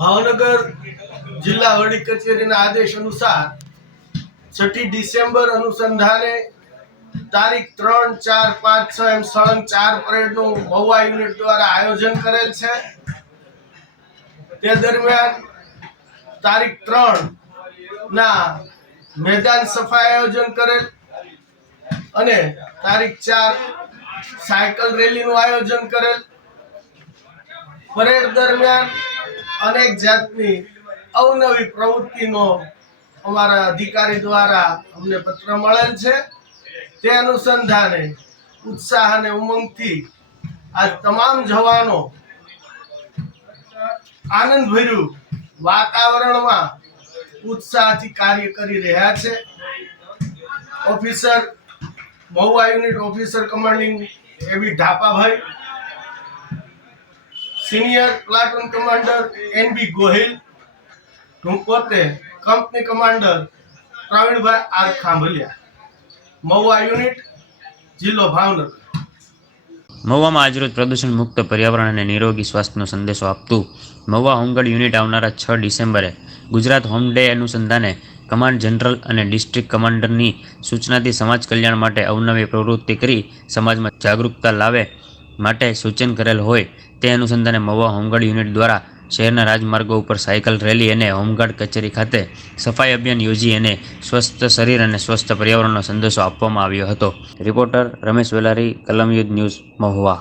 ભાવનગર જિલ્લા વડી કચેરીના આદેશ અનુસાર 6 ડિસેમ્બર અનુસંધાને તારીખ 3, 4, 5, 6 એમ સળંગ 4 પરેડનું મહુવા યુનિટ દ્વારા આયોજન કરેલ છે। તે દરમિયાન તારીખ 3 ના મેદાન સફાઈ આયોજન કરેલ અને તારીખ 4 સાયકલ રેલીનું આયોજન કરેલ। પરેડ દરમિયાન અનેક જાતની અવનવી પ્રવૃત્તિનો અમારા અધિકારી દ્વારા અમને પત્ર મળેલ છે। તે અનુસંધાને ઉત્સાહ અને ઉમંગથી આ તમામ જવાનો આનંદભર્યું વાતાવરણમાં ઉત્સાહથી કાર્ય કરી રહ્યા છે। Officer Mahuva unit officer commanding AV Dhapabhai, senior platoon commander NB Gohil, હું પોતે company commander Pravinbhai R Khambhaliya, Mahuva unit, જિલ્લો ભાવનગર। મહુવામાં આજરોજ પ્રદૂષણ મુક્ત પર્યાવરણ અને નિરોગી સ્વાસ્થ્યનો સંદેશો આપતું મહુવા હોમગાર્ડ યુનિટ આવનારા 6 ડિસેમ્બરે ગુજરાત હોમ ડે અનુસંધાને કમાન્ડ જનરલ અને ડિસ્ટ્રિક્ટ કમાન્ડરની સૂચનાથી સમાજ કલ્યાણ માટે અવનવી પ્રવૃત્તિ કરી સમાજમાં જાગૃતતા લાવે માટે સૂચન કરેલ હોય તે અનુસંધાને મહુવા હોમગાર્ડ યુનિટ દ્વારા શહેરના રાજમાર્ગો ઉપર સાયકલ રેલી અને હોમગાર્ડ કચેરી ખાતે સફાઈ અભિયાન યોજી અને સ્વસ્થ શરીર અને સ્વસ્થ પર્યાવરણનો સંદેશો આપવામાં આવ્યો હતો। Reporter Ramesh Velari, Kalamyuddh news, Mahuva.